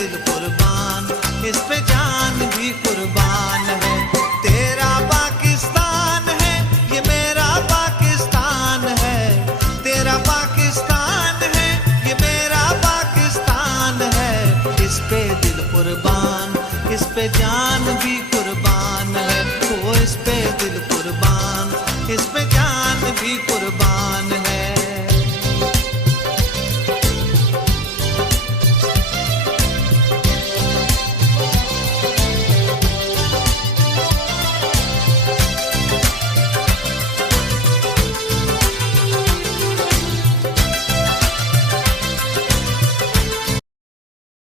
दिल कुर्बान, इस पे जान भी कुर्बान है। तेरा पाकिस्तान है, ये मेरा पाकिस्तान है। तेरा पाकिस्तान है, ये मेरा पाकिस्तान है। इस पे दिल कुर्बान, इस पे जान भी कुर्बान है। ओ इस पे दिल कुर्बान, इस पे जान भी कुर्बान